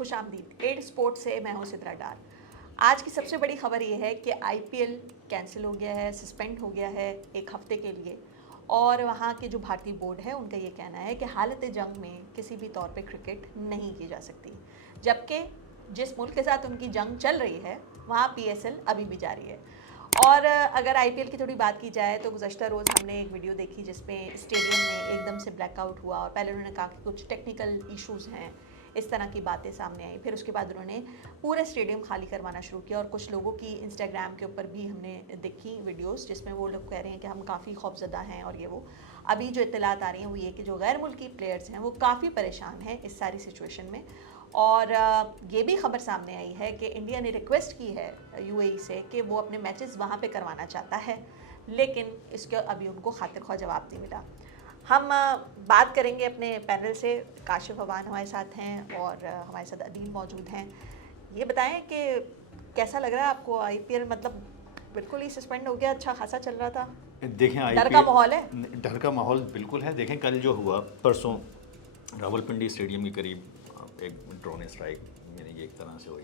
खुशामदीद। Add sport से मैं हूँ सिद्रा डार। आज की सबसे बड़ी खबर ये है कि आईपीएल कैंसिल हो गया है, सस्पेंड हो गया है एक हफ्ते के लिए। और वहाँ के जो भारतीय बोर्ड है उनका ये कहना है कि हालत जंग में किसी भी तौर पे क्रिकेट नहीं की जा सकती, जबकि जिस मुल्क के साथ उनकी जंग चल रही है वहाँ पीएसएल अभी भी जारी है। और अगर आईपीएल की थोड़ी बात की जाए तो गुज़श्ता रोज़ हमने एक वीडियो देखी जिसमें स्टेडियम में एकदम से ब्लैकआउट हुआ और पहले उन्होंने कहा कि कुछ टेक्निकल इश्यूज़ हैं, इस तरह की बातें सामने आई। फिर उसके बाद उन्होंने पूरे स्टेडियम खाली करवाना शुरू किया और कुछ लोगों की इंस्टाग्राम के ऊपर भी हमने देखी वीडियोस जिसमें वो लोग कह रहे हैं कि हम काफ़ी खौफजदा हैं। और ये वो अभी जो इत्तलात आ रही हैं वो ये कि जो गैर मुल्की प्लेयर्स हैं वो काफ़ी परेशान हैं इस सारी सिचुएशन में। और ये भी खबर सामने आई है कि इंडिया ने रिक्वेस्ट की है यूएई से कि वो अपने मैचेस वहाँ पे करवाना चाहता है, लेकिन इसके अभी उनको खातिर ख्वाह जवाब नहीं मिला। हम बात करेंगे अपने पैनल से। काशिफ अवान हमारे साथ हैं और हमारे साथ अदील मौजूद हैं। ये बताएं कि कैसा लग रहा है आपको आईपीएल? मतलब बिल्कुल ही सस्पेंड हो गया, अच्छा खासा चल रहा था। देखें, डर का माहौल है, डर का माहौल बिल्कुल है। देखें कल जो हुआ, परसों रावलपिंडी स्टेडियम के करीब एक ड्रोन स्ट्राइक यानी कि एक तरह से हुई,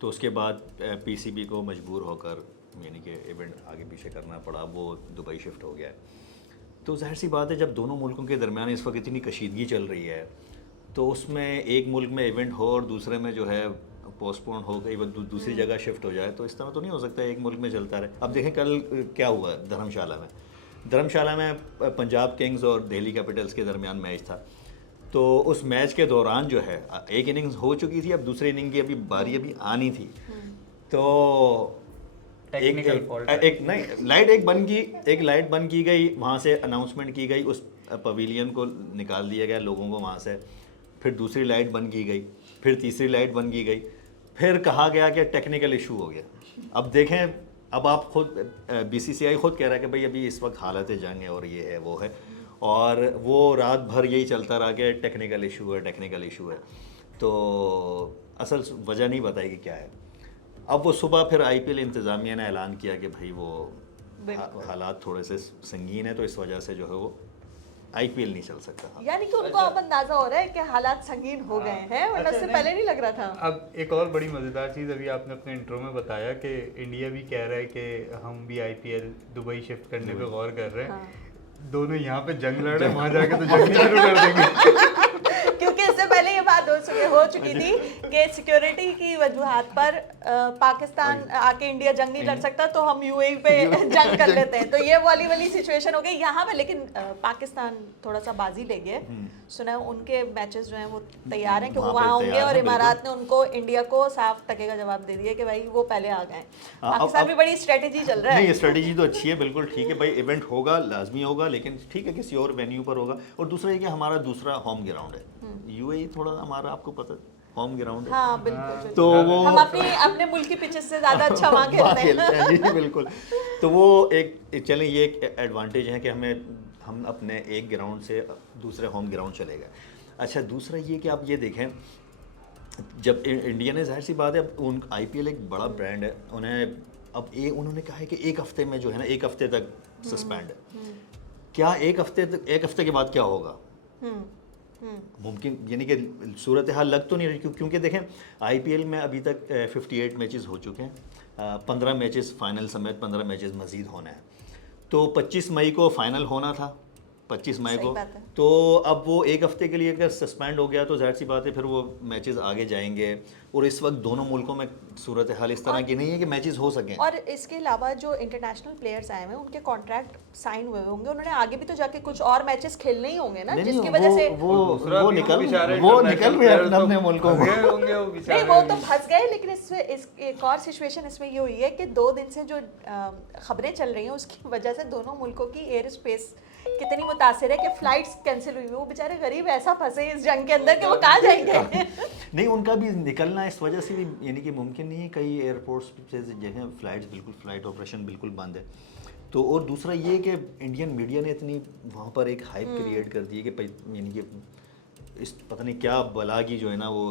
तो उसके बाद पीसीबी को मजबूर होकर यानी कि इवेंट आगे पीछे करना पड़ा, वो दुबई शिफ्ट हो गया है। तो जाहिर सी बात है जब दोनों मुल्कों के दरमियान इस वक्त इतनी कशीदगी चल रही है तो उसमें एक मुल्क में इवेंट हो और दूसरे में जो है पोस्टपोन हो गई, दूसरी जगह शिफ्ट हो जाए, तो इस तरह तो नहीं हो सकता एक मुल्क में चलता रहे। अब देखें कल क्या हुआ धर्मशाला में पंजाब किंग्स और दिल्ली कैपिटल्स के दरमियान मैच था। तो उस मैच के दौरान जो है एक इनिंग्स हो चुकी थी, अब दूसरी इनिंग की अभी बारी अभी आनी थी, तो एक नहीं लाइट बंद की गई, वहाँ से अनाउंसमेंट की गई, उस पवेलियन को निकाल दिया गया लोगों को वहाँ से। फिर दूसरी लाइट बंद की गई, फिर तीसरी लाइट बंद की गई, फिर कहा गया कि टेक्निकल इशू हो गया। अब देखें, अब आप खुद बीसीसीआई खुद कह रहा है कि भाई अभी इस वक्त हालत जंग है और ये है वो है, और वो रात भर यही चलता रहा कि टेक्निकल इशू है। तो असल वजह नहीं बताई कि क्या है। अब वो सुबह फिर आईपीएल इंतज़ामिया ने ऐलान किया कि भाई वो हालात थोड़े से संगीन है, तो इस वजह से जो है वो आईपीएल नहीं चल सकता। यानी कि उनको अब अंदाजा हो रहा है कि हालात संगीन हो गए हैं, वरना इससे पहले नहीं लग रहा था। अब एक और बड़ी मज़ेदार चीज़ अभी आपने अपने इंट्रो में बताया कि इंडिया भी कह रहा है कि हम भी आईपीएल दुबई शिफ्ट करने पे गौर कर रहे हैं। दोनों यहाँ पे जंग लड़ रहे हैं, वहाँ जाके तो जंग शुरू कर देंगे। क्योंकि इससे पहले ये बात हो चुकी थी कि सिक्योरिटी की वजूहात पर पाकिस्तान आके इंडिया जंग नहीं लड़ सकता, तो हम यूएई पे जंग कर लेते हैं। तो ये वाली सिचुएशन हो गई यहाँ पे। लेकिन पाकिस्तान थोड़ा सा बाजी ले गए। सुना है उनके मैचेस जो हैं वो तैयार हैं कि वो वहाँ होंगे, और इमारात ने उनको इंडिया को साफ टके का जवाब दे दिया कि भाई वो पहले आ गए। पाकिस्तान में बड़ी स्ट्रेटेजी चल रहा है। नहीं, स्ट्रेटेजी तो अच्छी है, बिल्कुल ठीक है भाई, इवेंट होगा, लाजमी होगा, लेकिन ठीक है किसी और वेन्यू पर होगा। और दूसरा ये कि हमारा दूसरा होम ग्राउंड है, यूएई थोड़ा हमारा आपको पता होम ग्राउंड है। हाँ बिल्कुल, तो वो हम अपने मुल्क की पिचेस से ज़्यादा अच्छा वहाँ खेलते हैं। जी बिल्कुल। तो वो एक चलें, ये एक एडवांटेज है कि हम अपने एक ग्राउंड से दूसरे होम ग्राउंड चले गए। अच्छा, दूसरा ये कि आप ये देखें, जब इंडिया ने, जाहिर सी बात है, अब उन आईपीएल एक बड़ा ब्रांड है, उन्होंने कहा है कि एक हफ्ते में जो है ना, एक हफ्ते तक सस्पेंड है। क्या एक हफ्ते के बाद क्या होगा मुमकिन, यानी कि सूरत हाल लग तो नहीं रही, क्योंकि देखें आईपीएल में अभी तक 58 मैचेस हो चुके हैं, 15 मैचेस फाइनल समेत 15 मैचेस मज़ीद होने हैं। तो 25 मई को फाइनल होना था, 25 मई को। तो अब वो एक हफ्ते के लिए अगर सस्पेंड हो गया तो जाहिर सी बात है फिर वो मैचेस आगे जाएंगे, और इस वक्त दोनों मुल्कों में सूरत हाल इस तरह की नहीं है कि मैचेस हो सकें। और इसके अलावा जो इंटरनेशनल प्लेयर्स आए हैं उनके कॉन्ट्रैक्ट साइन हुए होंगे, उन्होंने आगे भी तो जाके कुछ और मैचेस खेलने ही होंगे ना, जिसकी वजह से वो निकल गए अपने मुल्कों में नहीं, वो तो फंस गए। लेकिन इस एक और सिचुएशन इसमें ये हुई है कि 2 दिन से जो खबरें चल रही हैं उसकी वजह से दोनों मुल्कों की एयर स्पेस कितनी मुतासिर है कि फ्लाइट्स कैंसिल हुई। वो बेचारे गरीब ऐसा फंसे इस जंग के अंदर कि वो कहाँ जाएंगे। नहीं, उनका भी निकलना इस वजह से भी यानी कि मुमकिन नहीं है। कई एयरपोर्ट्स से जगह फ्लाइट ऑपरेशन बिल्कुल बंद है। तो और दूसरा ये कि इंडियन मीडिया ने इतनी वहाँ पर एक हाइप क्रिएट कर दी है कि यानी कि इस पता नहीं क्या बला की जो है ना वो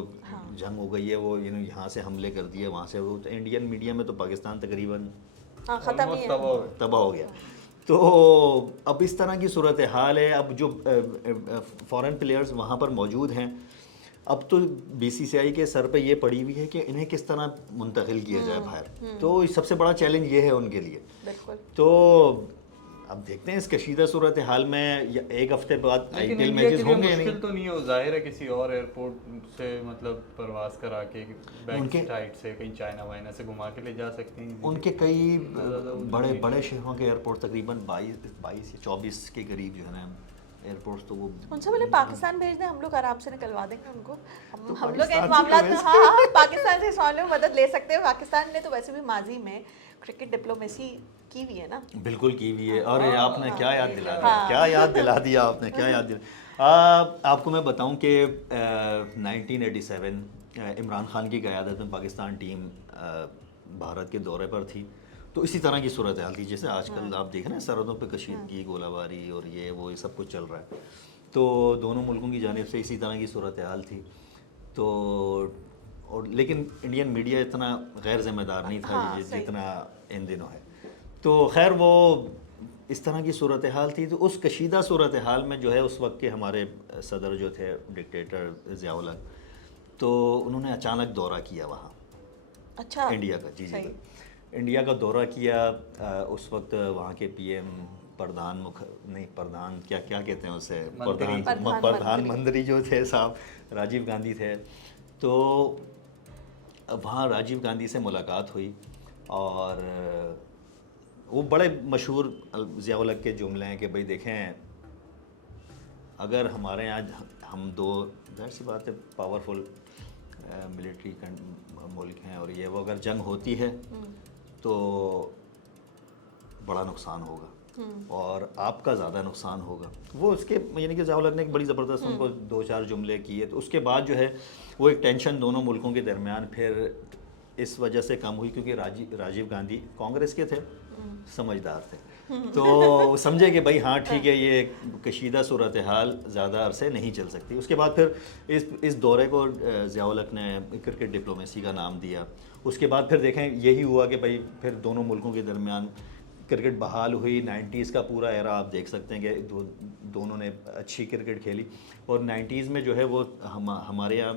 जंग हो गई है, वो यहाँ से हमले कर दिए, वहाँ से वो। इंडियन मीडिया में तो पाकिस्तान तकरीबन तबाह हो गया। तो अब इस तरह की सूरत हाल है। अब जो फॉरेन प्लेयर्स वहाँ पर मौजूद हैं अब तो बीसीसीआई के सर पे ये पड़ी हुई है कि इन्हें किस तरह मुंतकिल किया जाए बाहर, तो सबसे बड़ा चैलेंज ये है उनके लिए। बिल्कुल। तो अब देखते हैं इस कशीदा सूरत हाल में एक हफ्ते बाद लेकिन आईपीएल इंडिया के मैचेस लिए होंगे या मुश्किल नहीं। तो नहीं हो, जाहिर है किसी और एयरपोर्ट से मतलब प्रवास करा के बैक उनके- साइड से कहीं चाइना वाइना से घुमा के ले जा सकते हैं। उनके कई ज़्यादा वो बड़े नहीं। बड़े शहरों के एयरपोर्ट तकरीबन 22 या 24 के करीब जो है ना एयरपोर्ट्स, तो वो उनसे बोले पाकिस्तान भेज दें, हम लोग आराम से निकलवा देंगे उनको। तो हम लोग पाकिस्तान इन से मामला क्यों में ऐसे? हाँ पाकिस्तान से इस मामले में मदद ले सकते हैं। पाकिस्तान ने तो वैसे भी माजी में क्रिकेट डिप्लोमेसी की हुई है ना। बिल्कुल की हुई है। और आपने क्या याद दिला दिया, हाँ। क्या याद दिला दिया आपने, क्या याद दिला। आपको मैं बताऊं कि 1987 इमरान खान की क़यादत में पाकिस्तान टीम भारत के दौरे पर थी, तो इसी तरह की सूरत हाल थी जैसे आजकल आप देख रहे हैं सरहदों पे कशीदगी, गोलाबारी और ये सब कुछ चल रहा है। तो दोनों मुल्कों की जानिब से इसी तरह की सूरत हाल थी। तो और लेकिन इंडियन मीडिया इतना गैर ज़िम्मेदार नहीं था हाँ, सही। जितना इन दिनों है। तो खैर वो इस तरह की सूरत हाल थी। तो उस कशीदा सूरत हाल में जो है उस वक्त के हमारे सदर जो थे डिक्टेटर ज़ियाउल हक, तो उन्होंने अचानक दौरा किया वहाँ अच्छा इंडिया का। जी जी सही। इंडिया का दौरा किया। उस वक्त वहाँ के पीएम प्रधान क्या क्या कहते हैं उसे, प्रधानमंत्री जो थे साहब राजीव गांधी थे। तो वहाँ राजीव गांधी से मुलाकात हुई और वो बड़े मशहूर ज़ियाउल हक के जुमले हैं कि भाई देखें, अगर हमारे यहाँ हम दो जाहिर सी बात है पावरफुल मिलिट्री मुल्क हैं और ये वो अगर जंग होती है तो बड़ा नुकसान होगा और आपका ज़्यादा नुकसान होगा। वो उसके यानी कि ज़ियाउल हक ने एक बड़ी ज़बरदस्त उनको 2-4 जुमले किए। तो उसके बाद जो है वो एक टेंशन दोनों मुल्कों के दरमियान फिर इस वजह से कम हुई क्योंकि राजीव गांधी कांग्रेस के थे, समझदार थे, तो समझे कि भाई हाँ ठीक है ये कशीदा सूरत हाल ज़्यादा अरसे नहीं चल सकती। उसके बाद फिर इस दौरे को ज़ियाउल हक ने क्रिकेट डिप्लोमेसी का नाम दिया। उसके बाद फिर देखें यही हुआ कि भाई फिर दोनों मुल्कों के दरमियान क्रिकेट बहाल हुई। 90s का पूरा एरा आप देख सकते हैं कि दोनों ने अच्छी क्रिकेट खेली और 90s में जो है वो हमारे यहाँ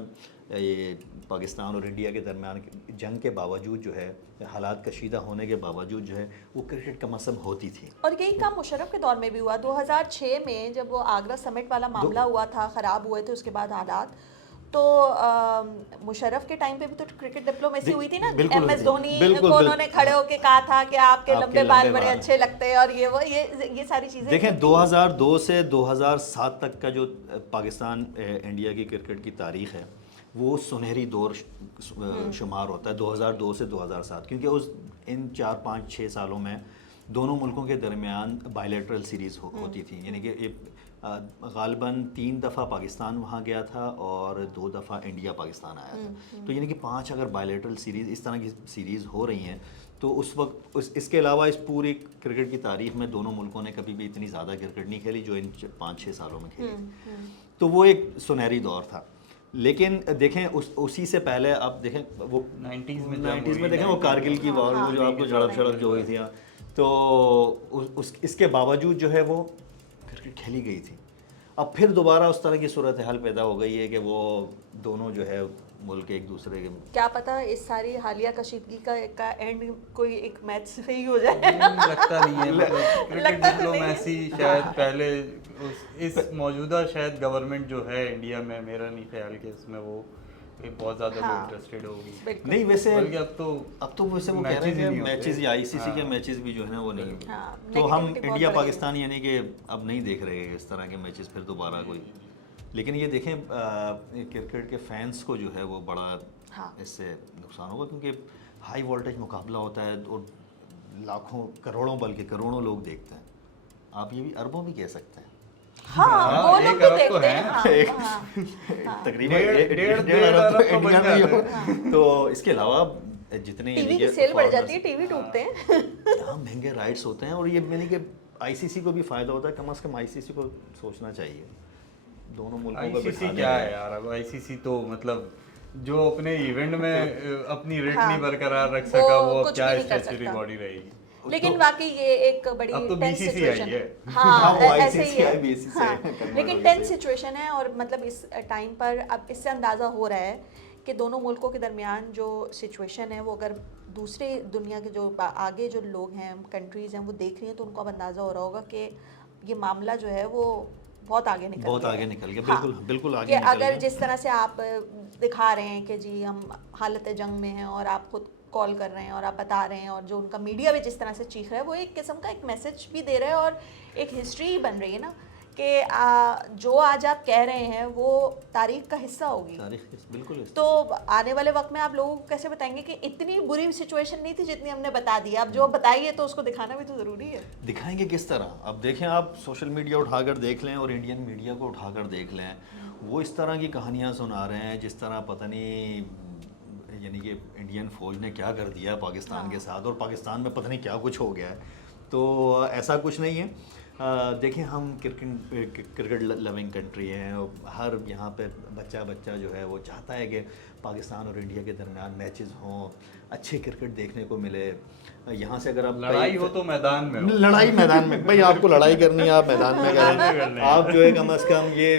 ये पाकिस्तान और इंडिया के दरमियान जंग के बावजूद जो है हालात कशीदा होने के बावजूद जो है वो क्रिकेट कम अज़ कम होती थी। और यही काम मुशर्रफ के दौर में भी हुआ। 2006 में जब वो आगरा समिट वाला मामला हुआ था, ख़राब हुए थे उसके बाद हालात, तो मुशर्रफ के टाइम पे भी तो क्रिकेट डिप्लोमेसी हुई थी ना। MS धोनी को उन्होंने खड़े होके कहा था कि आपके लंबे बाल बड़े अच्छे लगते हैं और ये सारी चीज़ें। देखें 2002 से 2007 तक का जो पाकिस्तान इंडिया की क्रिकेट की तारीख़ है वो सुनहरी दौर शुमार होता है 2002 से 2007, क्योंकि उस इन 4-5-6 सालों में दोनों मुल्कों के दरमियान बायलैटरल सीरीज़ होती थी। यानी कि ग़ालिबन 3 दफ़ा पाकिस्तान वहाँ गया था और 2 दफ़ा इंडिया पाकिस्तान आया था। तो यानी कि 5 अगर बायलैटरल सीरीज़ इस तरह की सीरीज़ हो रही हैं तो उस वक्त इसके अलावा इस पूरी क्रिकेट की तारीख़ में दोनों मुल्कों ने कभी भी इतनी ज़्यादा क्रिकेट नहीं खेली जो इन 5-6 सालों में खेली। तो वो एक सुनहरी दौर था। लेकिन देखें उसी से पहले आप देखें वो 90s में देखें वो कारगिल की वॉर वो जो आपको झड़प शड़प जो हुई थी, तो इसके बावजूद जो है वो क्रिकेट खेली गई थी। अब फिर दोबारा उस तरह की सूरत हाल पैदा हो गई है कि वो दोनों जो है मुल्क एक दूसरे के, क्या पता इस सारी हालिया कशीदगी का एंड कोई एक मैच से ही हो जाए। लगता नहीं है, मतलब क्रिकेट लगता तो नहीं है। डिप्लोमेसी शायद पहले इस मौजूदा शायद गवर्नमेंट जो है इंडिया में, मेरा नहीं ख्याल कि इसमें वो बहुत ज़्यादा हाँ, इंटरेस्टेड होगी। बिल्कुल। नहीं वैसे बल्कि अब तो वैसे वो कह मैचेस रहे ही हैं नहीं मैचेस होते। या ICC के हाँ। मैचेस भी जो है ना वो नहीं, हाँ, तो हम negativity बहुत इंडिया बढ़ गई है। पाकिस्तान यानी कि अब नहीं देख रहे हैं इस तरह के मैचेस फिर दोबारा कोई। लेकिन ये देखें क्रिकेट के फैंस को जो है वो बड़ा हाँ। इससे नुकसान होगा क्योंकि हाई वोल्टेज मुकाबला होता है और लाखों करोड़ों बल्कि करोड़ों लोग देखते हैं। आप ये भी अरबों भी कह सकते हैं। हाँ, वो लोग एक भी अरब तो देखते है। हैं। हाँ, तकरीबन डेढ़ डेढ़ अरब तो अरब तो इंडिया बन में ही जाते हो। तो इसके अलावा जितने टीवी यानी की कि सेल बढ़ foreigners- जाती है, टीवी टूटते हैं। यहाँ महंगे राइट्स होते हैं और ये यानी कि ICC को भी फ़ायदा होता है। कम से कम ICC को सोचना चाहिए दोनों मुल्कों को ICC बिठा क्या देना। है यार, अब ICC तो मतलब जो अपने इवेंट में अपनी रेट हाँ, नहीं बरकरार रख वो सका वो अब कुछ क्या भी नहीं कर स्टैच्यूटरी सकता। बॉडी रहेगी। लेकिन तो- वाकई ये एक बड़ी अब तो टेंस BCCI सिचुएशन है। है। हाँ, हाँ, वो ऐसे ही ICCI, है। BCCI हाँ, convert लेकिन हो टेंस गई। सिचुएशन है और मतलब इस टाइम पर अब इससे अंदाज़ा हो रहा है कि दोनों मुल्कों के दरमियान जो सिचुएशन है वो अगर दूसरे दुनिया के जो आगे जो लोग हैं, कंट्रीज़ हैं, वो देख रही हैं तो उनको अब अंदाज़ा हो रहा होगा कि ये मामला जो है वो बहुत आगे निकल बहुत गया आगे है। निकल गया, हाँ, बिल्कुल बिल्कुल कि आगे निकल अगर गया। जिस तरह से आप दिखा रहे हैं कि जी हम हालत जंग में हैं और आप खुद कॉल कर रहे हैं और आप बता रहे हैं और जो उनका मीडिया भी जिस तरह से चीख रहा है वो एक किस्म का एक मैसेज भी दे रहा है और एक हिस्ट्री बन रही है ना कि जो आज आप कह रहे हैं वो तारीख का हिस्सा होगी। बिल्कुल तो आने वाले वक्त में आप लोगों को कैसे बताएंगे कि इतनी बुरी सिचुएशन नहीं थी जितनी हमने बता दी, अब जो बताई है तो उसको दिखाना भी तो ज़रूरी है। दिखाएंगे किस तरह? अब देखें, आप सोशल मीडिया उठाकर देख लें और इंडियन मीडिया को उठाकर देख लें, वो इस तरह की कहानियाँ सुना रहे हैं जिस तरह पता नहीं, यानी कि इंडियन फ़ौज ने क्या कर दिया पाकिस्तान के साथ और पाकिस्तान में पता नहीं क्या कुछ हो गया है। तो ऐसा कुछ नहीं है। देखें, हम क्रिकेट लविंग कंट्री हैं और हर यहाँ पे बच्चा जो है वो चाहता है कि पाकिस्तान और इंडिया के दरमियान मैचेस हों, अच्छे क्रिकेट देखने को मिले। यहाँ से अगर आप लड़ाई हो तो मैदान में हो। लड़ाई मैदान में, भाई आपको लड़ाई करनी है आप मैदान में करें। आप जो है कम से कम ये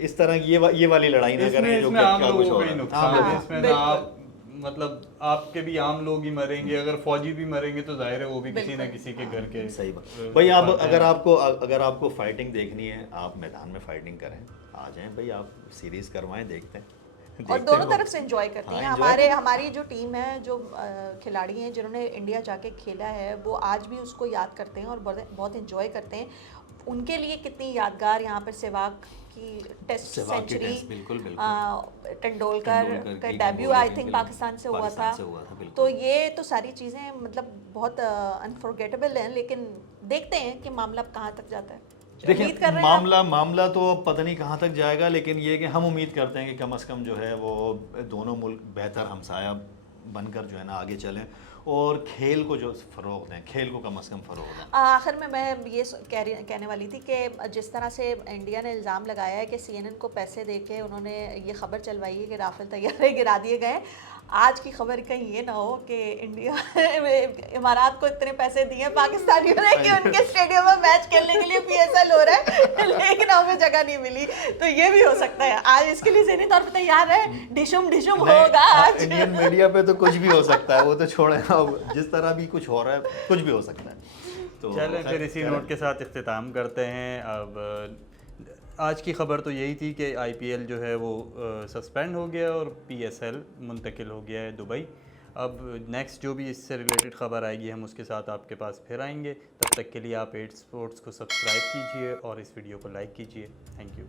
इस तरह की ये वाली लड़ाई ना करें जो इसमें आम क्या कुछ लोगों हो का ही रहा है। नुकसान आम है। लोगों- इसमें ना आप मतलब आपके भी आम लोग ही मरेंगे, अगर फौजी भी मरेंगे तो जाहिर है वो भी किसी ना किसी के घर के। सही बात भाई। आप अगर आपको फाइटिंग देखनी है, आप मैदान में फाइटिंग करें, आ जाएं भाई, आप सीरीज करवाएं, देखते हैं और दोनों तरफ से एंजॉय करते हाँ, हैं। enjoy हमारी जो टीम है, जो खिलाड़ी हैं जिन्होंने इंडिया जाके खेला है, वो आज भी उसको याद करते हैं और बहुत एंजॉय करते हैं। उनके लिए कितनी यादगार यहाँ पर सहवाग की टेस्ट सहवाग की सेंचुरी, टेस्ट, बिल्कुल तेंदुलकर का की डेब्यू आई थिंक पाकिस्तान से हुआ था। बिल्कुल। तो ये तो सारी चीज़ें मतलब बहुत अनफॉरगेटेबल हैं, लेकिन देखते हैं कि मामला अब कहाँ तक जाता है। उम्मीद देखिए, कर रहे हैं मामला तो अब पता नहीं कहाँ तक जाएगा, लेकिन ये कि हम उम्मीद करते हैं कि कम से कम जो है वो दोनों मुल्क बेहतर हमसाया बनकर जो है ना आगे चलें और खेल को जो फ़रोग़ दें, खेल को कम से कम फ़रोग़ दें। आखिर में मैं ये कहने वाली थी कि जिस तरह से इंडिया ने इल्ज़ाम लगाया है कि CNN को पैसे देके उन्होंने ये खबर चलवाई है कि राफेल तैयारे गिरा दिए गए, आज की खबर कहीं ये ना हो कि इंडिया इमारात को इतने पैसे दिए पाकिस्तानियों ने कि उनके स्टेडियम में मैच खेलने के लिए PSL हो रहा है लेकिन हमें जगह नहीं मिली। तो ये भी हो सकता है, आज इसके लिए ज़हनी तौर पर तैयार है, डिशुम होगा आज। इंडियन मीडिया पे तो कुछ भी हो सकता है, वो तो छोड़ें, अब जिस तरह भी कुछ हो रहा है कुछ भी हो सकता है। तो चलें फिर इसी नोट के साथ इख्तिताम करते हैं। अब आज की ख़बर तो यही थी कि IPL जो है वो सस्पेंड हो गया और PSL मुंतकिल हो गया है दुबई। अब नेक्स्ट जो भी इससे रिलेटेड ख़बर आएगी हम उसके साथ आपके पास फिर आएंगे। तब तक के लिए आप 8 स्पोर्ट्स को सब्सक्राइब कीजिए और इस वीडियो को लाइक कीजिए। Thank you.